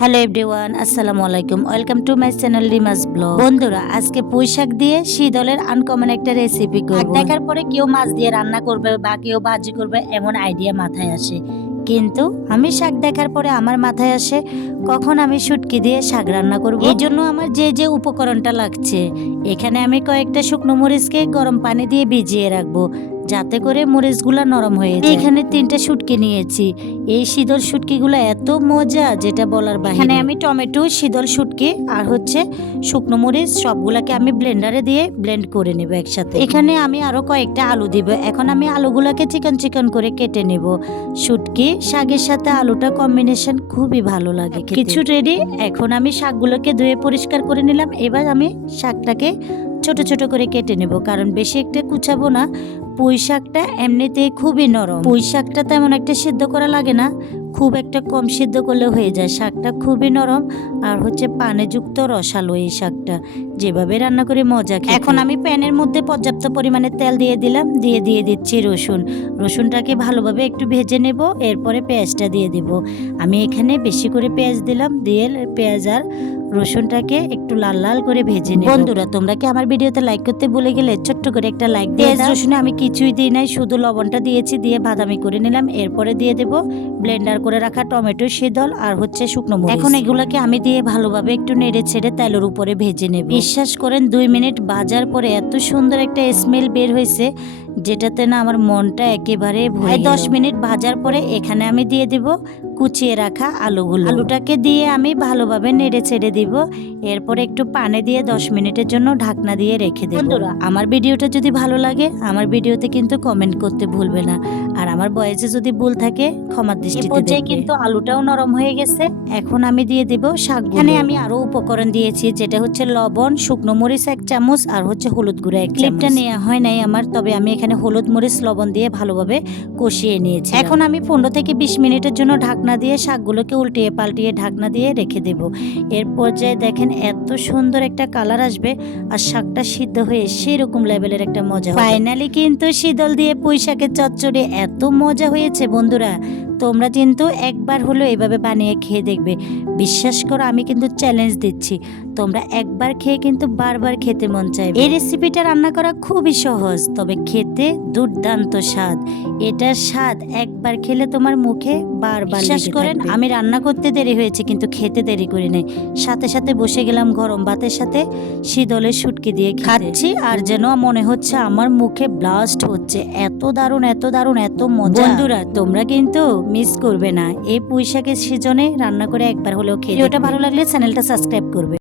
Hello everyone, আসসালামু আলাইকুম। Welcome to my channel রিমাস blog. বন্ধুরা, আজকে পুঁই শাক দিয়ে শীতলের আনকমন একটা রেসিপি করব। দেখার পরে কেউ মাছ দিয়ে রান্না করবে বা কেউ ভাজি করবে এমন আইডিয়া মাথায় আসে, কিন্তু আমি শাক দেখার পরে আমার মাথায় আসে কখন আমি শুটকি দিয়ে শাক রান্না করব। এই জন্য আমার যে যে উপকরণটা লাগছে, এখানে আমি কয়েকটা শুকনো মরিচকে গরম পানি দিয়ে ভিজিয়ে রাখবো যাতে করে মরিচগুলো নরম হয়ে যায়। এখানে 3টা শুটকি নিয়েছি। এই শীতল শুটকিগুলো এত মজা যেটা বলার বাইরে। এখানে আমি টমেটো, শীতল শুটকি আর শুকনো মরিচ সবগুলাকে আমি ব্লেন্ডারে দিয়ে ব্লেন্ড করে নেব একসাথে। এখানে আমি আরো কয়েকটা আলু দিব। এখন আমি আলুগুলাকে চিকন চিকন করে কেটে নেব। শুটকি শাকের সাথে আলুটা কম্বিনেশন খুবই ভালো লাগে। কিছু রেডি। এখন আমি শাকগুলোকে ধুয়ে পরিষ্কার করে নিলাম। এবার আমি শাকটাকে ছোট ছোট করে কেটে নেব, কারণ বেশি একটা কুচাবো না। পুঁই শাকটা এমনিতেই খুবই নরম। পুঁই শাকটা তেমন একটা সিদ্ধ করা লাগে না, খুব একটা কম সিদ্ধ করলে হয়ে যায়। শাকটা খুবই নরম আর পানিযুক্ত রসালো। এই শাকটা যেভাবে রান্না করে মজা খেতে। এখন আমি প্যানের মধ্যে পর্যাপ্ত পরিমাণে তেল দিয়ে দিলাম, দিয়ে দিচ্ছি রসুনটাকে ভালোভাবে একটু ভেজে নেব। এরপরে পেঁয়াজটা দিয়ে দিব। আমি এখানে বেশি করে পেঁয়াজ দিলাম, দিয়ে পেঁয়াজ আর রসুনটাকে একটু লাল লাল করে ভেজে নেব। বন্ধুরা, তোমরা কি আমার ভিডিওতে লাইক করতে ভুলে গেলে ছোট্ট করে একটা লাইক দিয়ে দাও। রসুনে আমি কিছুই দিই নাই, শুধু লবণটা দিয়েছি, দিয়ে বাদামি করে নিলাম। এরপরে দিয়ে দেব ব্লেন্ডার করে রাখা টমেটো, শীতল আর শুকনো মরিচ। এখন এগুলাকে আমি দিয়ে ভালোভাবে একটু নেড়ে ছেড়ে তেলের উপরে ভেজে নেব। বিশ্বাস করেন 2 মিনিট ভাজার পরে এত সুন্দর একটা স্মেল বের হয়েছে, যেটাতে না আমার মনটা একেবারে ভরে গেল। 10 মিনিট ভাজার পরে এখানে আমি দিয়ে দেব কুচিয়ে রাখা আলুগুলো। আলুটাকে দিয়ে আমি ভালোভাবে নেড়ে ছেড়ে দিব। এরপরে একটু পানি দিয়ে 10 মিনিটের জন্য ঢাকনা দিয়ে রেখে দেব। বন্ধুরা, আমার ভিডিওটা যদি ভালো লাগে আমার ভিডিওতে কিন্তু কমেন্ট করতে ভুলবে না, আর আমার ভয়েসে যদি ভুল থাকে ক্ষমার দৃষ্টিতে দেখবে। কিন্তু আলুটাও নরম হয়ে গেছে। এখন আমি দিয়ে দেব শাক। এখানে আমি আরো উপকরণ দিয়েছি, যেটা লবণ, শুকনো মরিচ 1 চামচ আর হলুদ গুঁড়া 1 চামচ। ক্লিপটা নেওয়া হয় নাই আমার, তবে আমি এখানে হলুদ মরিচ লবণ দিয়ে ভালোভাবে কষিয়ে নিয়েছি। এখন আমি 15 থেকে 20 মিনিটের জন্য ঢাকনা দিয়ে শাকগুলোকে উল্টিয়ে পাল্টিয়ে ঢাকনা দিয়ে রেখে দেব। এর পর্যায়ে দেখেন এত সুন্দর একটা কালার আসবে আর শাকটা সিদ্ধ হয়ে সেরকম লেভেলের একটা মজা। ফাইনালি কিন্তু শীতল দিয়ে পুঁই শাকের চচ্চড়ি এত মজা হয়েছে। বন্ধুরা, তোমরা কিন্তু একবার হলো এভাবে বানিয়ে খেয়ে দেখবে। বিশ্বাস করো, আমি কিন্তু চ্যালেঞ্জ দিচ্ছি, তোমরা একবার খেয়ে কিন্তু বারবার খেতে মন চাইবে। এই রেসিপিটা রান্না করা খুবই সহজ, তবে খেতে দুর্দান্ত স্বাদ। এটার স্বাদ একবার খেলে তোমার মুখে বারবার। বিশ্বাস করেন, আমি রান্না করতে দেরি হয়েছে কিন্তু খেতে দেরি করি নাই। সাথে সাথে বসে গেলাম গরম ভাতের সাথে শীতলের শুটকি দিয়ে খাচ্ছি, আর যেন মনে হচ্ছে আমার মুখে ব্লাস্ট হচ্ছে। এত দারুণ, এত দারুণ, এত মজা। বন্ধুরা, তোমরা কিন্তু মিস করবে না। এই পুঁই শাকের সিজনে রান্না করে একবার হলেও খেয়ে। ভিডিওটা ভালো লাগলে চ্যানেলটা সাবস্ক্রাইব করবে।